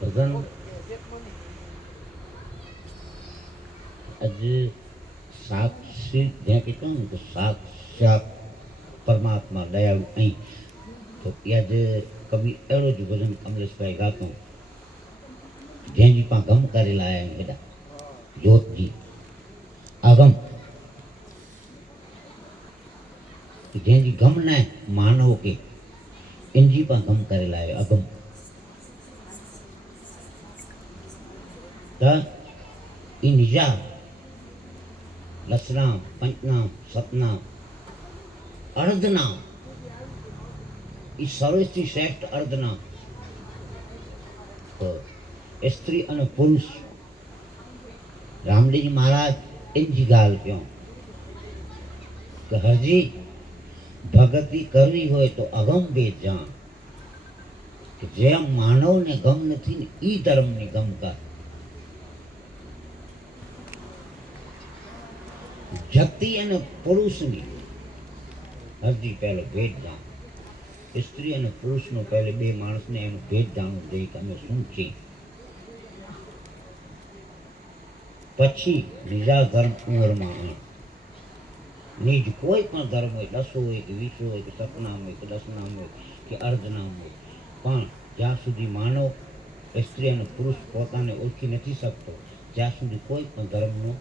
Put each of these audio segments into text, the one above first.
ભજન આજે સાક્ષી, જ્યાં કે કહું ને કે સાક્ષાત પરમાત્મા દયાળુ અહીં. તો આજે કવિ એળો જ ભજન કમલેશભાઈ ગાતો. જેની પા ગમ કરેલા આયા બધા. જ્યોતજી. આગમ જેની ગમ ના માનવ કે, એનજી પણ ગમ કરેલા અગમ त ઈ નિજા લસના પંચના સતના અર્ધના ઈ સર્વથી શ્રેષ્ઠ અર્ધનામ તો સ્ત્રી અને પુરુષ રામદેવજી મહારાજ એની ગાલ કહો કે હજી ભગતી કરવી હોય તો અગમ બે જાણ જેમ માનવને ગમ નથી ને ઈ ધર્મની ગમ કર જતી અને પુરુષની હજી પહેલો ભેદ જાણ સ્ત્રી અને પુરુષનો પહેલે બે માણસને એનો ભેદ જાણવું જોઈએ કે અમે શું છીએ પછી બીજા ધર્મ ઉંમરમાં આવે નિજ કોઈ પણ ધર્મ હોય દસો હોય કે વીસો હોય કે સતનામ હોય કે દસનામ હોય કે અર્ધનામ હોય પણ જ્યાં સુધી માનવ સ્ત્રી અને પુરુષ પોતાને ઓળખી નથી શકતો ત્યાં સુધી કોઈ પણ ધર્મનો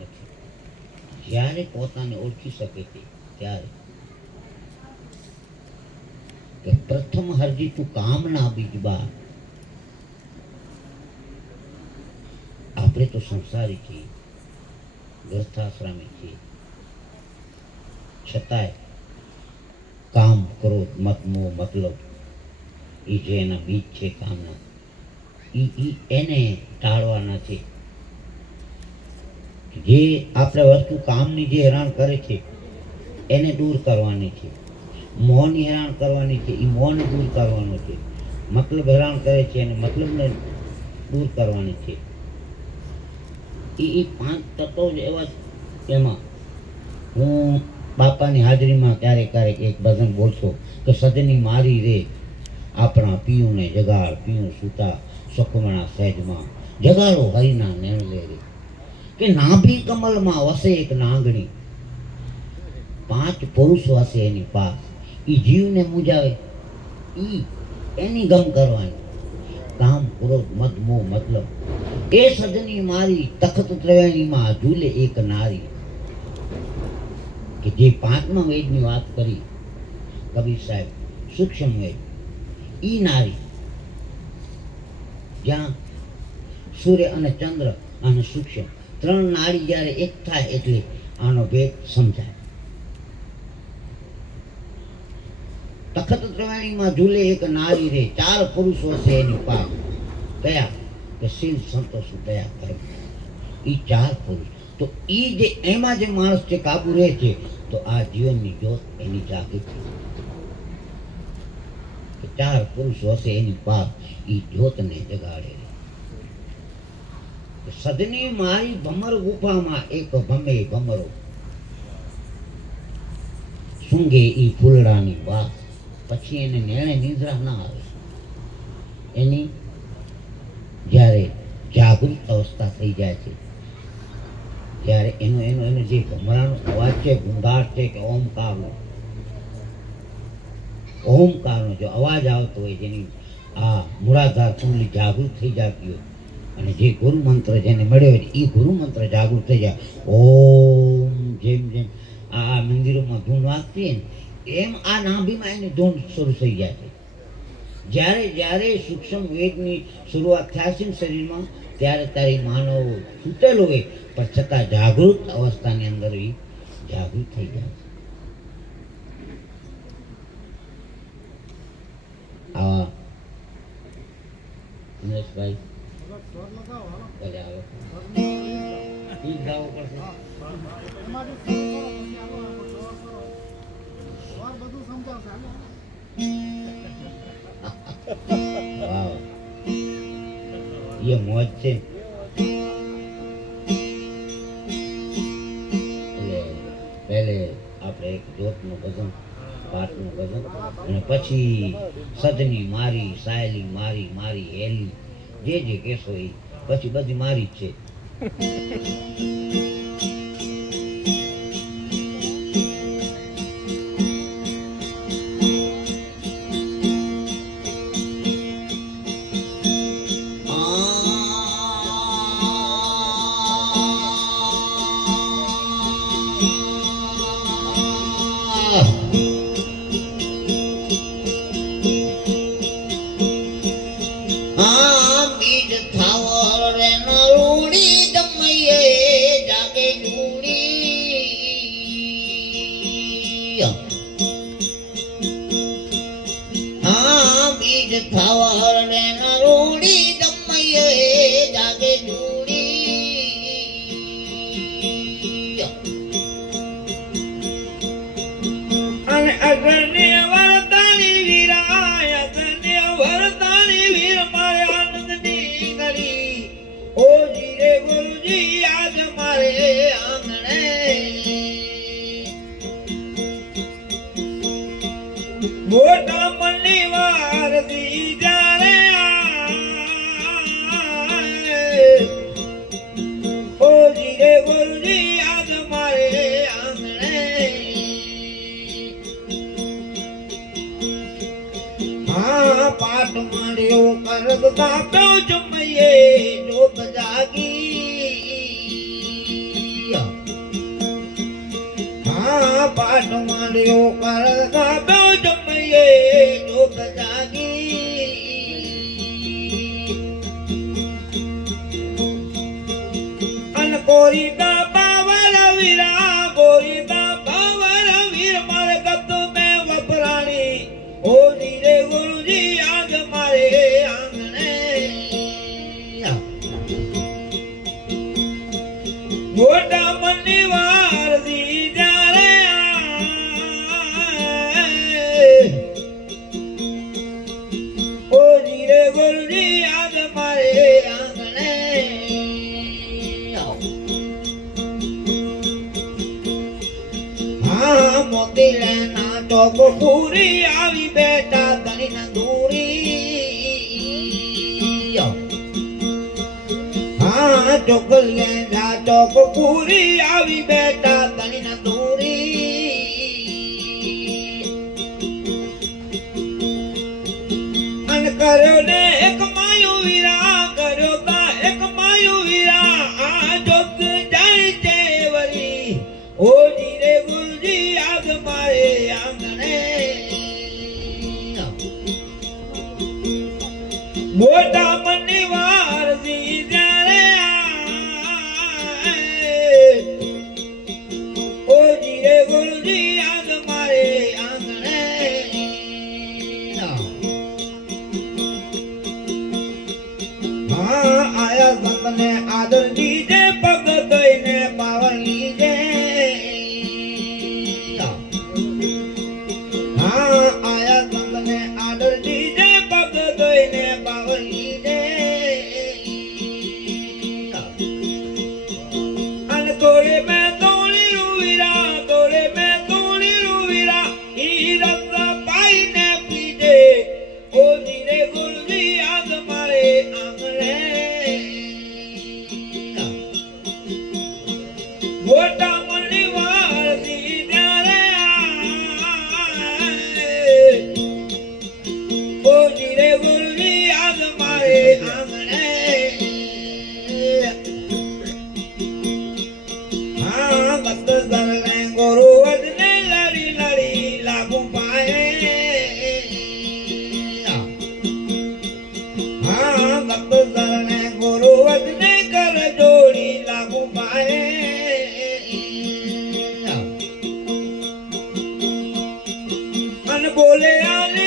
નથી જ્યારે પોતાને ઓળખી શકે છે ત્યારે કે પ્રથમ હરજી તું કામના બીજ બાર. આપણે તો સંસારી છીએ ગ્રસ્થાશ્રમી છીએ. છતાંય કામ ક્રોધ મત મોહ મતલબ. એ જે એના બીજ છે કામના એ એને ટાળવાના છે. જે આપણે વસ્તુ કામની જે હેરાન કરે છે, એને દૂર કરવાની છે. મોહની હેરાન કરવાની છે એ મોહને દૂર કરવાનું છે. મતલબ હેરાન કરે છે અને મતલબને દૂર કરવાની છે. એ પાંચ તત્વો જ એવા એમાં. હું બાપાની હાજરીમાં ક્યારેક ક્યારેક એક ભજન બોલશો કે સદની મારી રે, આપણા પિયુને જગાડ, પિયું સૂતા, સુખમણા સહેજમાં જગાડો હરિના નેણ લે રે. કે નાભી કમલમાં વસે એક નાગણી. પાંચ પુરુષ વસે એની પાસ. એ જીવને મુજાવે એ એની ગમ કરવાની. કામ ક્રોધ મત મોહ મતલબ. એ સજની મારી તખત ત્રવેણીમાં ઝૂલે એક નારી. કે જે પાંચમા વેદની વાત કરી, કબીર સાહેબ, સૂક્ષ્મ વેદ. ઈ નારી. જ્યાં સૂર્ય અને ચંદ્ર અને સૂક્ષ્મ. ત્રણ નાળી જ્યારે એક થાય એટલે આનો ભેદ સમજાય. તખત ત્રવાણીમાં ઝૂલે એક નાળી રે, ચાર પુરુષો છે એની પાસ. કયા કે શીલ સંતોષ દયા કરે. એ ચાર પુરુષ. તો એ જે એમાં જે માણસ જે કાબુ રહે છે, તો આ જીવનની જોત એની જાગૃત ચાર પુરુષ હશે એની પાસ એ જ્યોતને જગાડે સદની મારી ભમર ગુફામાં એક ભમે ભમરો. સૂંઘે ઈ ફૂલડાની વાત, પછી એને નેણે નિદ્રા ના આવે. એની જ્યારે જાગૃત અવસ્થા થઈ જાય છે, ત્યારે એનો એનો એનો જે ભમરાનો અવાજ છે, ગુંગાટ છે કે ઓમકારનો ઓમકારનો જો અવાજ આવતો હોય જેની આ મૂળાધાર કુંડલી જાગૃત થઈ જતી હોય અને જે ગુરુ મંત્ર જેને મળ્યો હોય એ ગુરુ મંત્ર જાગૃત થઈ જાય. ઓમ જેમ જેમ આ મંદિરોમાં ધૂન વાગતી ને, એમ આ નાભીમાં એની ધૂન શરૂ થઈ જાય છે. જ્યારે જ્યારે સૂક્ષ્મ વેદની શરૂઆત છે ને શરીરમાં, ત્યારે ત્યારે માનવ છૂટેલો હોય, પણ છતાં જાગૃત અવસ્થાની અંદર એ જાગૃત થઈ જાય છે. આવા એ મોજ છે પહેલે આપણે એક જોતનું ભજન, પાઠનું ભજન, અને પછી સદની મારી, સાયલી મારી મારી હેલી. જે જે કેસો એ. પછી બધી મારી જ છે. ગાતો જમઈએ જોગ જાગી. હા પાઠ માર્યો કર ગાતો જમઈએ જોગ. જાગી અન કોરી ગા પાવર વિરા ગોરી બપોરી આવી બેટા તની નંદુરી હા ચોકલે જા ચોક પૂરી આવી બેટા તની નંદુરી અન કરો ને goleada.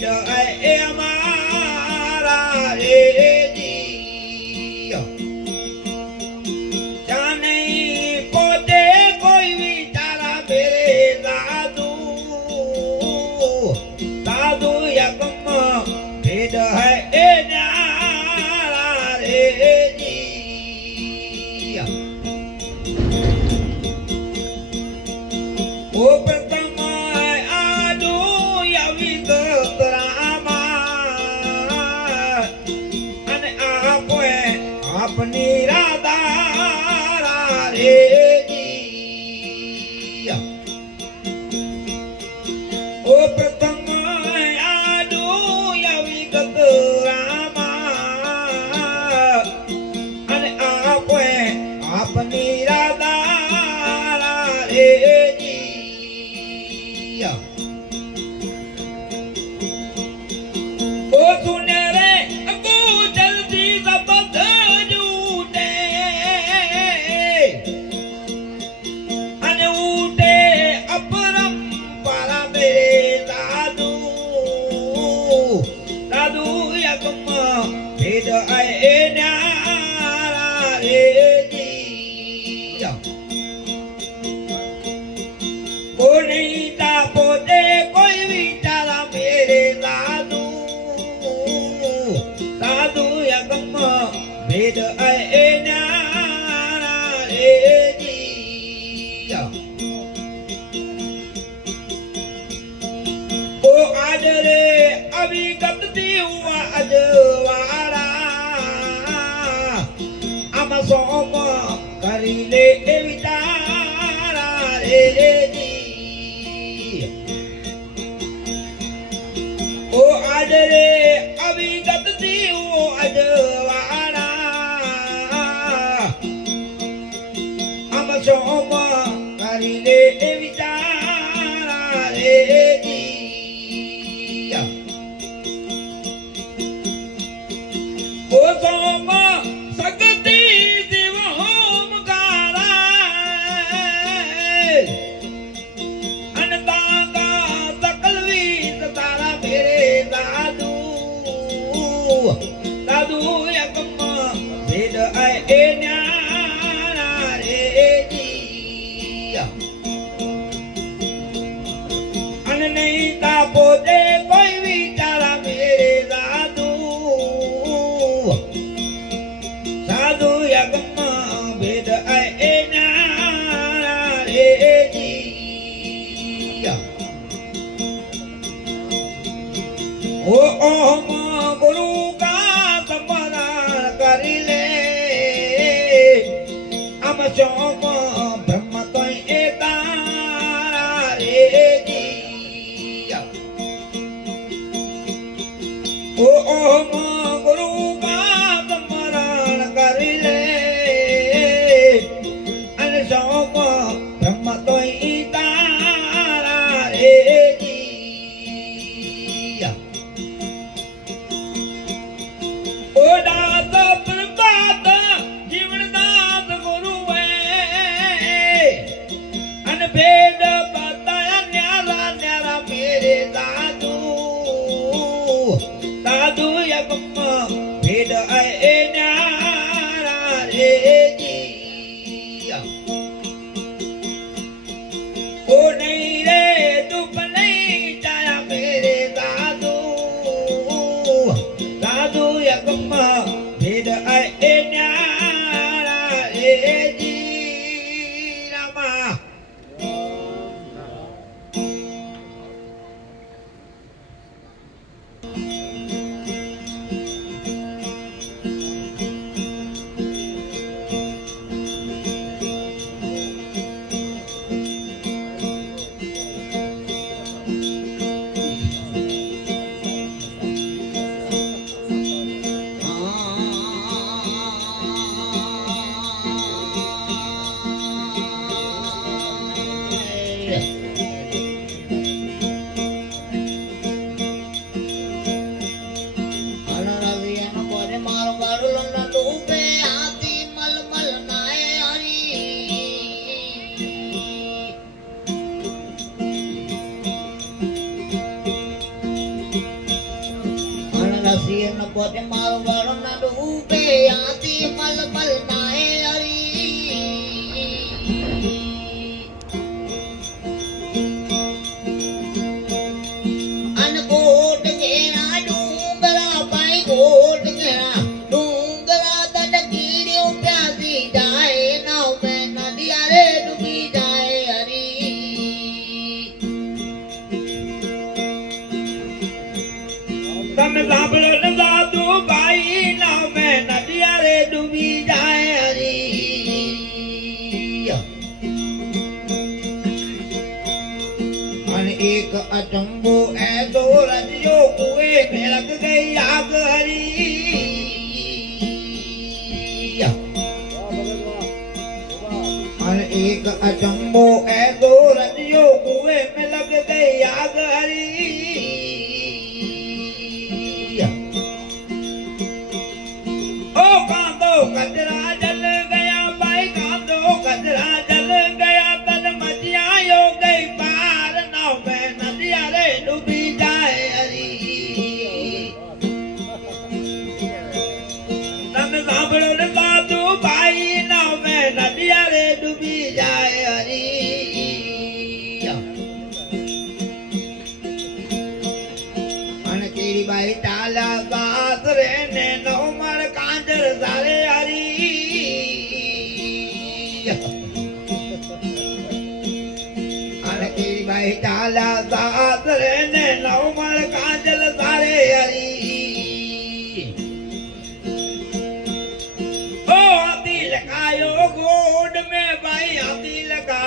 I am. આવી ગમતી ઉવા અજવાળા. આમાં સોમ કરી લે એવી John.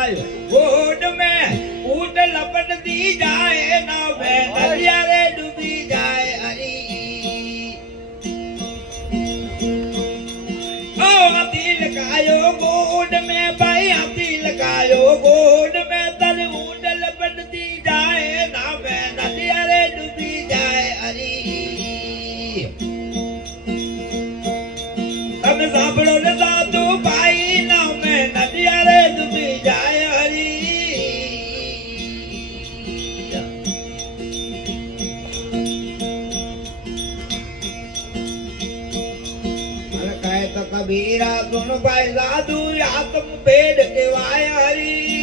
જાય. ગોડ મે ઊટ લપટતી જાય નાવે દરિયારે ડૂબી જાય હરી. ઓ તિલકાયો ગોડ મે ભાઈ સાધુ આત્મ ભેદ કેવાય હરી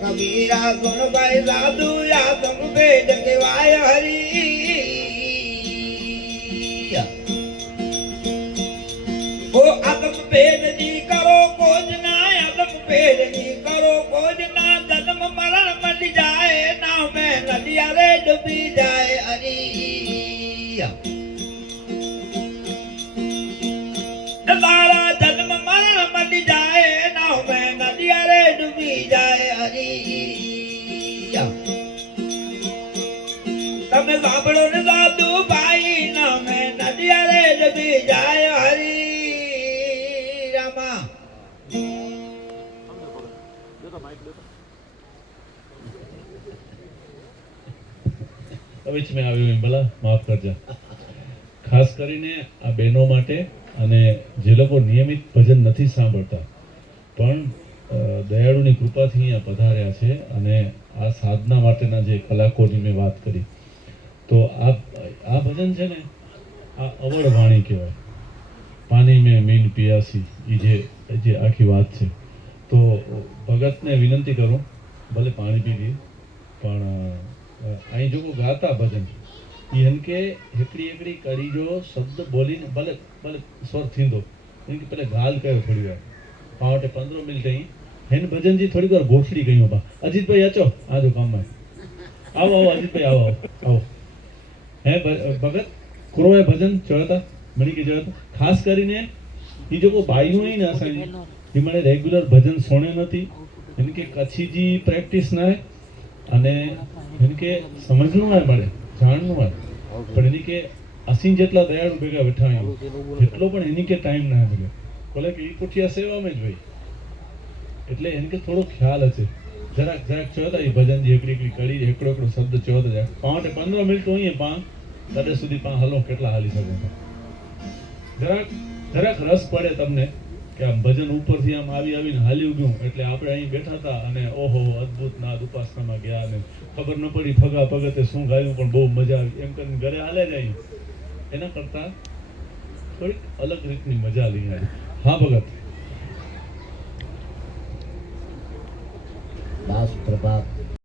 કબીરા સુન ભાઈ સાધુ આત્મ ભેદ કેવાય હરી. ઓ આદમ ભેદની કરો કોજ ના, આદમ ભેદની કરો કોજ ના. જન્મ મરણ મળી જાય ના મેં નદિયા રે ડૂબી જાય હરી. જ મેં આવ્યું એમ. ભલા, માફ કરજો. ખાસ કરીને આ બહેનો માટે અને જે લોકો નિયમિત ભજન નથી સાંભળતા, પણ દયાળુની કૃપાથી અહીંયા પધાર્યા છે અને આ સાધના માટેના જે કલાકોની મેં વાત કરી. તો આ આ ભજન છે ને, આ અવળ વાણી કહેવાય. પાણી મેં મીન પિયાસી એ જે જે આખી વાત છે. તો ભગતને વિનંતી કરું, ભલે પાણી પી લે, પણ અહીં જો હું ગાતા ભજન इन खे हिकिड़ी हिकिड़ी कड़ी जो शब्द ॿोली न भले भले स्वर थींदो हिन खे पहले ॻाल्हि कयो खड़ी वियो पाण वटि पंद्रहं मिंट ई हिन भॼन जी थोरी देरि घोषणी कयूं पाण अजीत भाई अचो आजो कमु आहे आओ आओ अजीत भाई आओ आओ आओ ऐं भगत कुरो ऐं भॼन चयो था मणी खे चयो था ख़ासि કરીને ही जेको भाइयूं आहिनि असांजी ही माणे रेगुलर भॼन सुणियो नथी हिन खे कच्छी जी प्रैक्टिस न आहे અને એમ કે સમજનું ના મળે જાણનું મળે. પણ એની કે અસીમ જેટલા દયાળુ ભેગા બેઠા અહીં એટલો પણ એની કે ટાઈમ ના મળ્યો ભલે કે એ પૂઠિયા સેવામાં જ હોય. એટલે એને કે થોડો ખ્યાલ હશે. જરાક જરાક ચો હતા એ ભજન એકડી એકડી કરી એકડો એકડો શબ્દ ચો હતા પાંચ પંદર મિનિટ અહીં પાંચ તડે સુધી પાંચ હલો કેટલા હાલી શકે જરાક જરાક રસ પડે તમને. કે આમ ભજન ઉપરથી આમ આવી આવીને હાલી ગયું. એટલે આપણે અહીં બેઠા હતા અને ઓહો, અદ્ભુત નાદ ઉપાસનામાં ગયા અને ખબર ન પડી ફગા ફગતે શું ગાયું, પણ બહુ મજા આવી. એમ કરીને ઘરે હાલે જ અહીં. એના કરતાં થોડીક અલગ રીતની મજા લઈ આવી. હા, ભગત. દાસ પ્રભાત